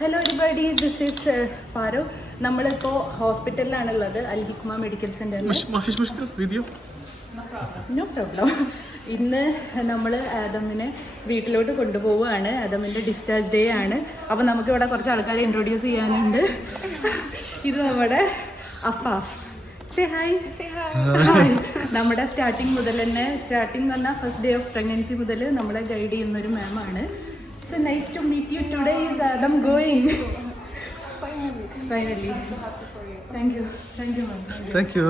Hello everybody, this is Paru. നമ്മളിപ്പോൾ ഹോസ്പിറ്റലിലാണുള്ളത്, Al Hikma medical സെൻ്ററിൽ. No problem. ഇന്ന് നമ്മൾ ആദമിനെ വീട്ടിലോട്ട് കൊണ്ടുപോവുകയാണ്. ആദമിൻ്റെ ഡിസ്ചാർജ് ഡേ ആണ്. അപ്പോൾ നമുക്കിവിടെ കുറച്ച് ആൾക്കാരെ ഇൻട്രൊഡ്യൂസ് ചെയ്യാനുണ്ട്. ഇത് നമ്മുടെ അഫാഫ്. Say hi. ഹായ്. നമ്മുടെ സ്റ്റാർട്ടിങ് മുതൽ തന്നെ, സ്റ്റാർട്ടിങ് എന്ന് പറഞ്ഞാൽ ഫസ്റ്റ് ഡേ ഓഫ് പ്രഗ്നൻസി മുതൽ നമ്മളെ ഗൈഡ് ചെയ്യുന്നൊരു മാമാണ്. So nice to meet you. Today is Adam going. Finally. Thank you. Thank you, ma'am. Thank you.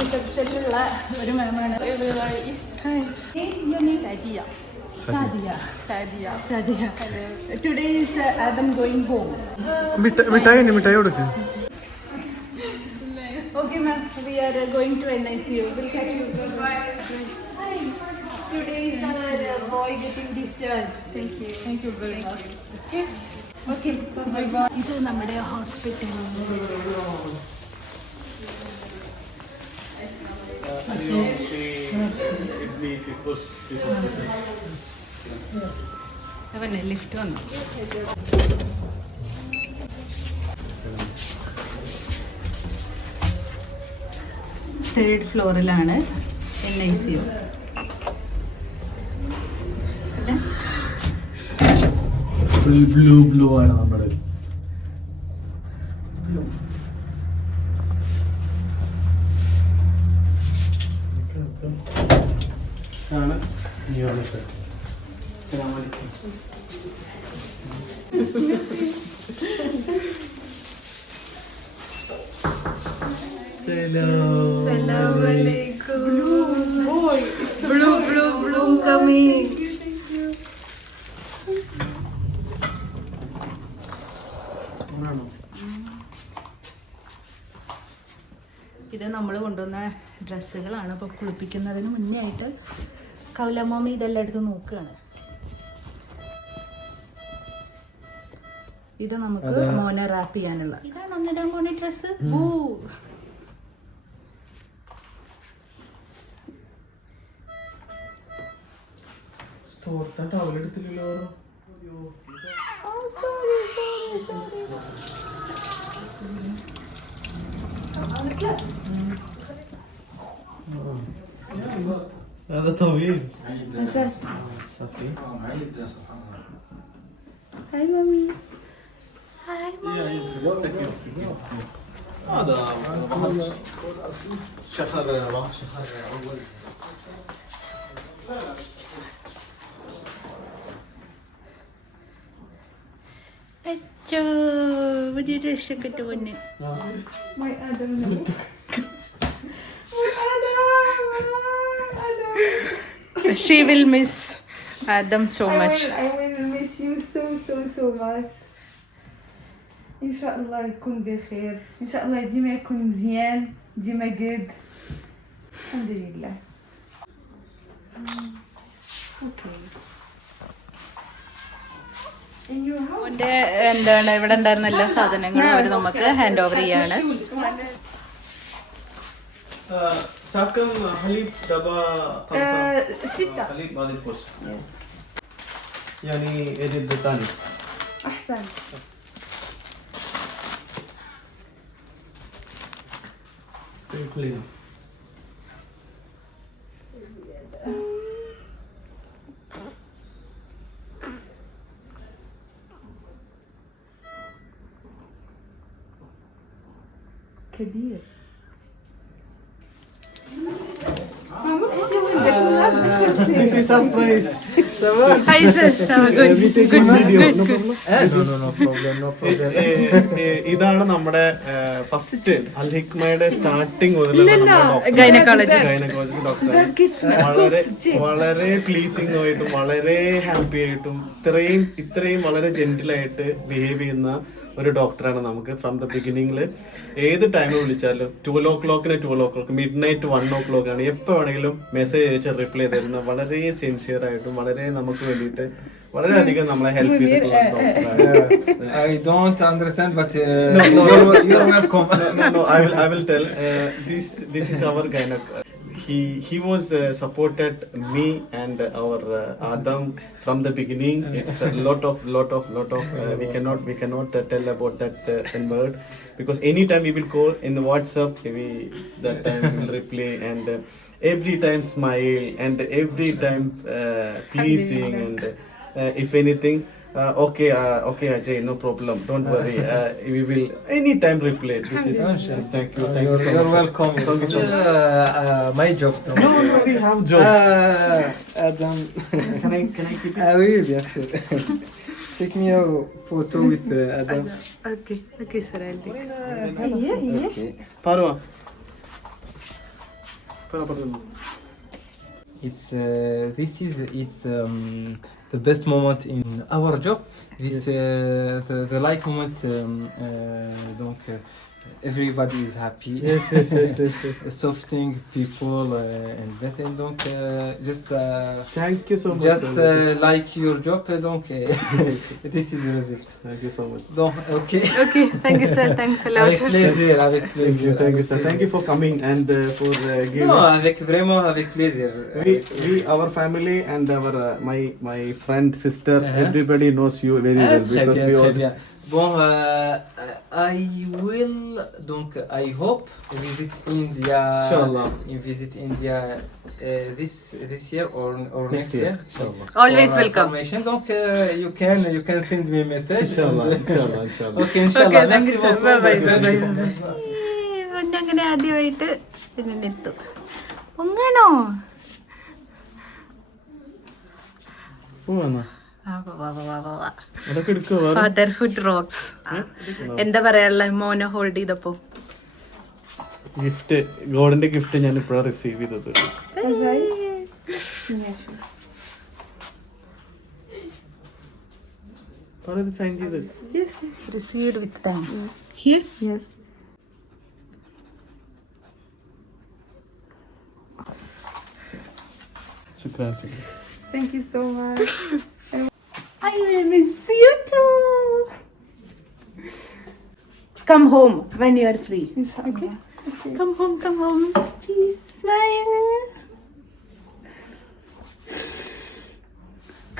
റിസപ്ഷനിലുള്ള ഒരു മാമാണ്. Hi. Your name? Sadia. Sadia. Sadia. Sadia. Today is Adam going home. മിഠായി കൊടുക്ക്. Okay, ma'am. We are going to NICU. We'll catch you. Hi. Today is our boy getting discharged. Thank you. Thank you very much. Okay. Okay. Bye bye. ഇത് നമ്മുടെ hospital. അവനെ lift വന്നു. Third ഫ്ലോറിലാണ് NICU. Blue ആണ് നമ്മുടെ Blue coming. ഇത് നമ്മൾ കൊണ്ടുവന്ന ഡ്രസ്സുകളാണ്. അപ്പോൾ കുളിപ്പിക്കുന്നതിന് മുന്നേ ആയിട്ട് കൗലമ്മ ഇതെല്ലാം എടുത്ത് നോക്കുകയാണ്. ഇത് നമുക്ക് മോനെ റാപ്പ് ചെയ്യാനുള്ള. ഇതാണ് ഒന്നിടാൻ മോനെ ഡ്രസ്സ്. ഓ, هذا طويل. صافي. هاي مامي. هاي مامي. هذا شهر أول. അച്ഛോ, വലിയ രക്ഷപ്പെട്ടു പൊന്നെ. She will miss Adam so much. I will miss you so much. إن شاء الله يكون بخير. إن شاء الله ديما يكون مزيان، ديما قد. الحمد لله. Okay. ഓന്റെ എന്താണ് ഇവിടെ ഉണ്ടായിരുന്ന എല്ലാ സാധനങ്ങളും അവർ നമുക്ക് ഹാൻഡ് ഓവർ ചെയ്യാണ്. ساكن حليب دابا 6 حليب هذه الكوش يعني يجد ثاني أحسن. كلنا كبير. This is surprise. Hi sir. Good. No problem. ഇതാണ് നമ്മുടെ ഫസ്റ്റ് അൽ ഹിക്മയുടെ സ്റ്റാർട്ടിംഗ് മുതലുള്ള ഗൈനക്കോളജിസ്റ്റ് ഡോക്ടർ. വളരെ പ്ലീസിംഗ് ആയിട്ടും വളരെ ഹാപ്പി ആയിട്ടും ഇത്രയും വളരെ ജെന്റിലായിട്ട് ബിഹേവ് ചെയ്യുന്ന ഒരു ഡോക്ടറാണ് നമുക്ക് ഫ്രം ദ ബിഗിനിങ്ങിൽ. ഏത് ടൈമിൽ വിളിച്ചാലും 12 o'clock മിഡ് നൈറ്റ് 1 o'clock ആണ് എപ്പോൾ വേണമെങ്കിലും മെസ്സേജ് അയച്ച് റിപ്ലൈ തരുന്ന വളരെ സിൻസിയർ ആയിട്ടും വളരെ നമുക്ക് വേണ്ടിയിട്ട് വളരെയധികം നമ്മളെ ഹെൽപ്പ് ചെയ്തിട്ടുള്ള ഡോക്ടറാണ്. I don't understand, but you're welcome. No, I will tell. This is our gynec. he was supported me and our Adam from the beginning. It's a lot of we cannot tell about that word, because anytime we will call in WhatsApp, that time we will reply, and every time smile, and every time pleasing, and if anything, okay Ajay, no problem, don't worry, we will anytime reply. This is thank you so You're much. welcome. Thank you so much. My job. No, we have job. Adam. Can I keep it? Oui, bien sûr. Take me a photo with Adam. Okay sir, I'll take. Okay. Parva. It's the best moment in our job. This the like moment. Donc everybody is happy. Yes. Softening people and everything. Donc just Thank you so much. just like your job. Donc this is the result. Thank you so much. Donc okay. Okay, thank you sir, thanks a lot. Avec plaisir, avec Thank plaisir. you, sir. Thank you for coming and for giving. Non, vraiment avec plaisir. We our family and our my friend, sister, everybody knows you very well, Très because bien, we très all. bien. Bon, I will donc I hope visit India. Inshallah. Visit India this year or next year. Inshallah. Always For welcome. information. Donc you can send me a message. Inshallah. and- Inshallah. Okay, inshallah. Okay, thank you Merci sir. beaucoup. Bye bye. അങ്ങനെ ആദ്യമായിട്ട് പിന്നെ എത്തും ഒങ്ങാണോ അതൊക്കെ എടുക്കോ? Fatherhood rocks. എന്താ പറയാനുള്ള മോനെ hold ചെയ്തപ്പോ gift, ഗോഡിന്റെ gift ഞാൻ ഇപ്പോഴാണ് റിസീവ് ചെയ്തത്. പറയത് സൈൻ ചെയ്തത്. Received with thanks here. ശുക്രാൻ. Thank you so much. I will miss you too. Come home when you are free. Inshallah. Come home. Please smile.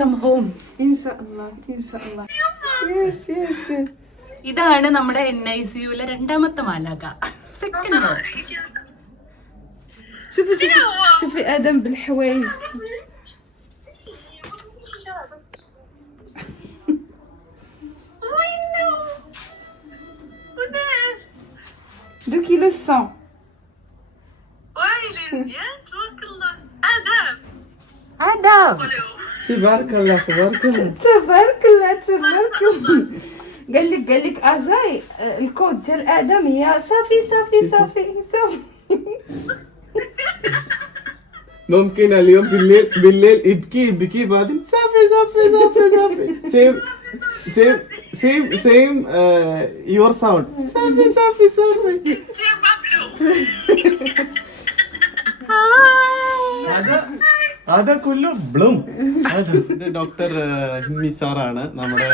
Come home. Inshallah. Yes. ഇതാണ് നമ്മുടെ NICU-ലെ രണ്ടാമത്തെ മാലാക. Second row. شوفي آدم بالحوايج. دوكي لو السون. ആദം. സുബാർക്കല്ലാ. تبارك الله. قال لك أجاي الكود ديال آدم هي صافي. ممكن اليوم بالليل ابكي بعدين صافي. same your sound. صافي. هذا كله بلوم. Doctor ഹിമ്മി സാറാണ് നമ്മുടെ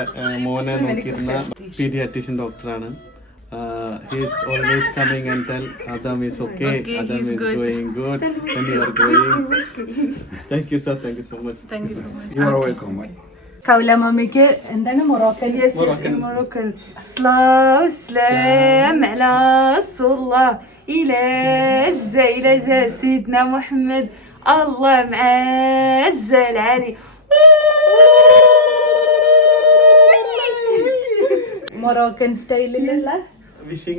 മോനെ നോക്കിയിരുന്ന paediatrician ഡോക്ടറാണ്. He is always coming and tell Adam is okay, Adam he's is good. going good, and you are going. Thank you sir, thank you so much. You are welcome. കൗല മമ്മിക്ക് എന്താണ് Moroccan? مروكل. الصلاة والسلام على رسول الله. إلى جا سيدنا محمد. الله معزة العالي. Moroccan സ്റ്റൈലിലുള്ള Wishing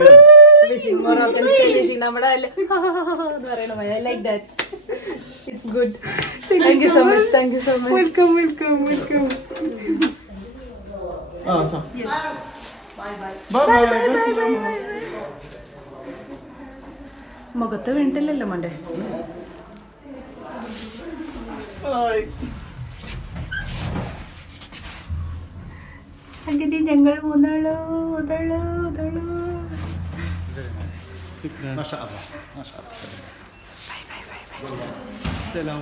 wishing. Moroccan style wishing നമ്മുടെ എന്ന് പറയണ പോലെ. I like that. It's good. Thank you so much. Welcome. sir. Bye. മുഖത്ത് വീണിട്ടില്ലല്ലോ മോന്റെ. Bye. അങ്ങനെ ഞങ്ങൾ മൂന്നാളോ ഉതളോ. شكرا. ما شاء الله. سلام.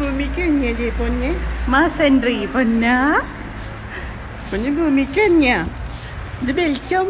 Bumikanya dia punya. മാ സെൻട്രി പൊന്ന. കുഞ്ഞു ഭൂമിക്ക് തന്നെയാ ഇത് വെളിച്ചം